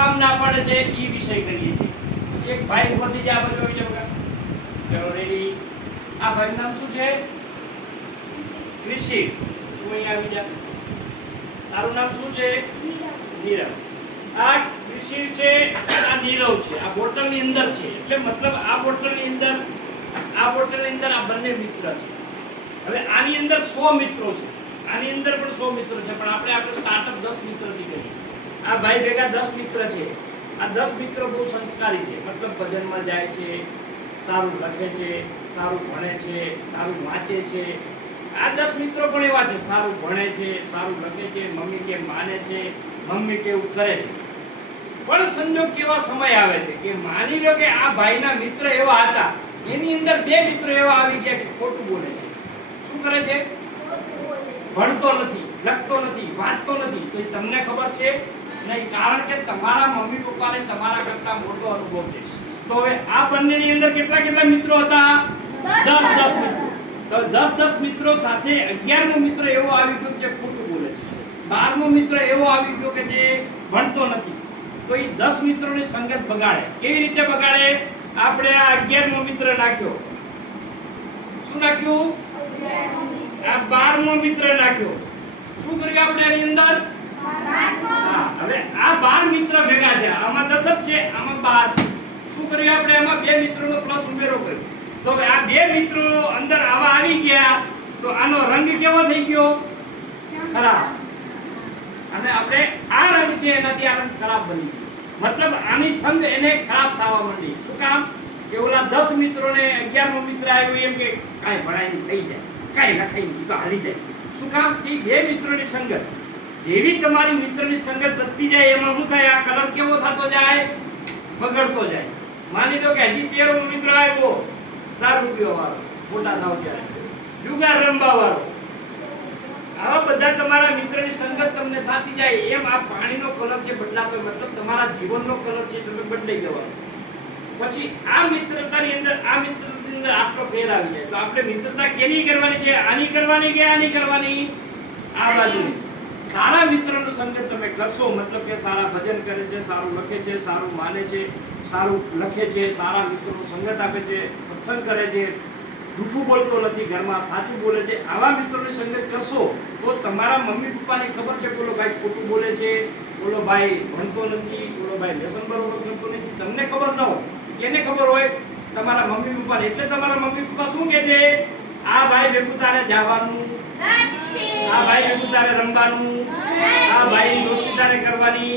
કામ ના પાડે છે એ વિષય કરીએ છીએ. એક ભાઈ ઉભો થઈ જાય, આ બાજુ આવી જાવ બકા. ચલો રેડી. આ ભાઈ નામ શું છે? ઋષિ. તું અહીં આવી જા. તારું નામ શું છે? નીરવ. આ ઋષિ છે, આ નીરવ છે. આ બોટલની અંદર છે, એટલે મતલબ આ બોટલની અંદર આ બંને મિત્ર છે. હવે આની અંદર 100 મિત્રો છે, આની અંદર પણ 100 મિત્રો છે, પણ આપણે સ્ટાર્ટઅપ 10 મિત્રથી કરીએ. આ ભાઈ ભેગા 10 મિત્ર છે. આ 10 મિત્રો બહુ સંસ્કારી છે, મતલબ ભજનમાં જાય છે, સારું લખે છે, સારું ભણે છે, સારું વાંચે છે. આ 10 મિત્રો પણ એવા છે, સારું ભણે છે, સારું લખે છે, મમ્મી કેમ માને છે, મમ્મી કેવું કરે છે. પણ સંજોગ કેવા સમય આવે છે કે માની લો કે આ ભાઈના મિત્ર એવા હતા, એની અંદર 2 મિત્રો એવા આવી ગયા કે ખોટું બોલે છે. શું કરે છે? ભણતો નથી, લખતો નથી, વાંચતો નથી. તો તમને ખબર છે નહીં, કારણ કે તમારા મમ્મી પપ્પાને તમારા કરતા મોટો અનુભવ છે. તો હવે આ બંનેની અંદર કેટલા મિત્રો હતા? 10 મિત્રો. તો 10 મિત્રો સાથે 11મો મિત્ર એવો આવી ગયો જે ખોટું બોલે છે. 12મો મિત્ર એવો આવી ગયો કે જે ભણતો નથી. તો એ 10 મિત્રોની સંગત બગાડે. કેવી રીતે બગાડે? આપણે આ 11મો મિત્ર નાખ્યો. શું નાખ્યું? આ 12મો મિત્ર નાખ્યો. શું કર્યું આપણે આની અંદર? હવે આ 12 મિત્ર ભેગા થયા. આમાં 10 જ છે, આમાં 12 છે. શું કર્યું આપણે? આમાં 2 મિત્રોનો પ્લસ ઉમેરો કર્યો. તો આ 2 મિત્રો અંદર આવા આવી ગયા, તો આનો રંગ કેવો થઈ ગયો? ખરાબ. અને આપણે આ રંગ છે એનાથી આ રંગ ખરાબ બની ગયો. મતલબ આની સંગ એને ખરાબ થવા માંડી. શું કામ? કે ઓલા 10 મિત્રોને 11મો મિત્ર આવ્યો એમ કે કાંઈ ભણાઈ થઈ જાય, કાંઈ લખાઈ નહીં, તો હાલી જાય. શું કામ? કે 2 મિત્રોની સંગત. જેવી તમારી મિત્રની સંગત વધતી જાય એમાં શું થાય? આ કલર કેવો થતો જાય? બગડતો જાય. માની લો કે હજી 13મો મિત્ર આવ્યો, દારૂ પીવા વાળો, મોટા થાવ ત્યારે જુગાર રમવા વાળો. આવા બધા તમારા મિત્રની સંગત તમને થતી જાય. એમ આ પાણીનો કલર છે બદલાતો, મતલબ તમારા જીવનનો કલર છે તમે બદલાઈ જવાનો. પછી આ મિત્રતાની અંદર આટલો ફેર આવી જાય. તો આપણે મિત્રતા કેની કરવાની છે? આની કરવાની કે આની કરવાની? આ બાજુની. સારા મિત્રનો સંગત તમે કરશો, મતલબ કે સારા ભજન કરે છે, સારું લખે છે, સારું માને છે, સારું લખે છે, સારા મિત્રોનો સંગત આપે છે, સત્સંગ કરે છે, જૂઠું બોલતો નથી, ઘરમાં સાચું બોલે છે. આવા મિત્રોની સંગત કરશો તો તમારા મમ્મી પપ્પાને ખબર છે બોલો ભાઈ ખોટું બોલે છે, બોલો ભાઈ ભણતો નથી, બોલો ભાઈ લેસન બરોબર કરતો નથી. તમને ખબર ન હોય, કેને ખબર હોય? તમારા મમ્મી પપ્પાને. એટલે તમારા મમ્મી પપ્પા શું કહે છે? આ ભાઈ ભેગું તારે જવાનું, આ ભાઈ ભેગું તારે રમવાનું, આ ભાઈની દોસ્તી તારે કરવાની.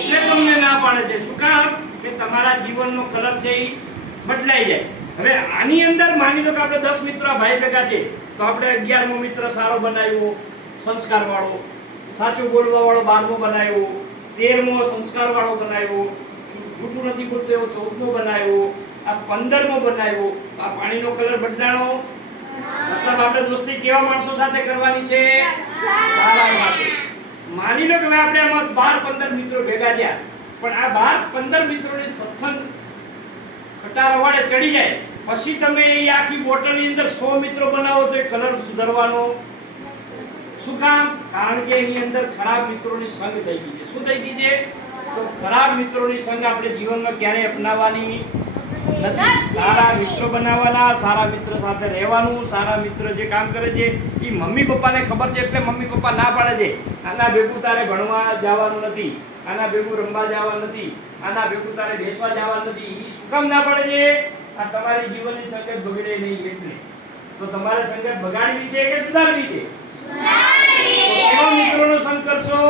એટલે તમને ના પાડે છે. શું કામ? કે તમારા જીવનનો કલર છે એ બદલાઈ જાય. હવે આની અંદર માની લો કે આપણે 10 મિત્રો ભાઈ ભેગા છે, તો આપણે 11મો મિત્ર સારો બનાવ્યો, સંસ્કાર વાળો, સાચું બોલવા વાળો 12મો બનાવ્યો, 13મો સંસ્કાર વાળો બનાવ્યો, જૂઠું નથી બોલતો એવો 14મો બનાવ્યો, આ 15મો બનાવ્યો. આ પાણીનો કલર બદલાણો. મતલબ આપણે દોસ્તી કેવા માણસો સાથે કરવાની છે? સારા સાથે. માની લો કે આપણે આમાં 12-15 મિત્રો ભેગા થયા, પણ આ 12-15 મિત્રોની સત્સંગ ખટારા વાળે ચડી જાય, પછી તમે એ આખી બોટલની અંદર 100 મિત્રો બનાવો તો એ કલર સુધારવાનો. શું કામ? કારણ કે એની અંદર ખરાબ મિત્રોની સંગ થઈ ગઈ છે. શું થઈ ગઈ છે? તો ખરાબ મિત્રોની સંગ આપણે જીવનમાં ક્યારેય અપનાવવાની નથી. સારા મિત્રો બનાવવાના, સારા મિત્રો સાથે રહેવાનું. સારા મિત્ર જે કામ કરે છે એ મમ્મી પપ્પાને ખબર છે, એટલે મમ્મી પપ્પા ના પાડે છે આના ભેગું તારે ભણવા જવાનું નથી, આના ભેગું રમવા જવાનું નથી, આના ભેગું તારે બેસવા જવાનું નથી. એ શું કામ ના પડે છે? આ તમારી જીવનની સંગત બગડે નહીં એટલે. તો તમારે સંગત બગાડવી છે કે સુધારવી છે? કેવા મિત્રોનો સંગ કરશો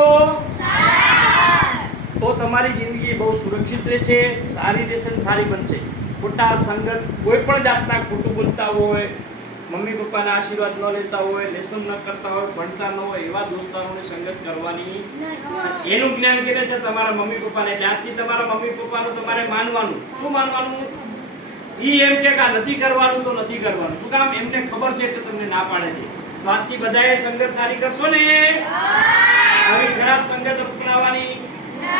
તો તમારી જિંદગી બહુ સુરક્ષિત રહેશે, સારી રહેશે, સારી બનશે. ખોટા સંગત, કોઈ પણ જાતના ખોટું બોલતા હોય, મમ્મી પપ્પાના આશીર્વાદ ન લેતા હોય, લેસન ન કરતા હોય, ભણતા ન હોય, એવા દોસ્તારોની સંગત કરવાની. એનું જ્ઞાન કરે છે તમારા મમ્મી પપ્પાને. એટલે આજથી તમારા મમ્મી પપ્પાનું તમારે માનવાનું. શું માનવાનું? ઈ એમ કે નથી કરવાનું તો નથી કરવાનું. શું કામ? એમને ખબર છે એટલે તમને ના પાડે છે. તો આજથી બધાએ સંગત સારી કરશો ને? આવી ખરાબ સંગત અપનાવવાની.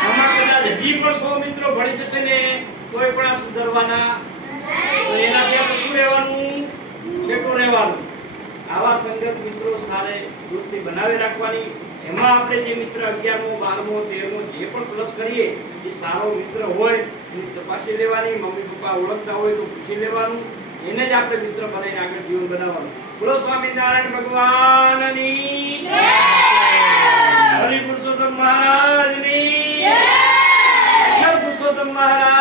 આમાં કદાચ હજી પણ 100 મિત્રો ભળી જશે ને તોય પણ આ સુધરવાના. તો એનાથી આપણે શું રહેવાનું? છેટું રહેવાનું. આવા સંગત મિત્રો સારે દોસ્તી બનાવી રાખવાની. એમાં આપણે જે મિત્ર 11મો 12મો 13મો જે પણ પ્લસ કરીએ એ સારો મિત્ર હોય એની તપાસી લેવાની, મમ્મી પપ્પા ઓળખતા હોય તો પૂછી લેવાનું, એને જ આપણે મિત્ર બનાવીને આગળ જીવન બનાવવાનું. બોલો સ્વામિનારાયણ ભગવાનની જય, હરિ પુરુષોત્તમ મહારાજની જય, અક્ષર પુરુષોત્તમ મહારાજ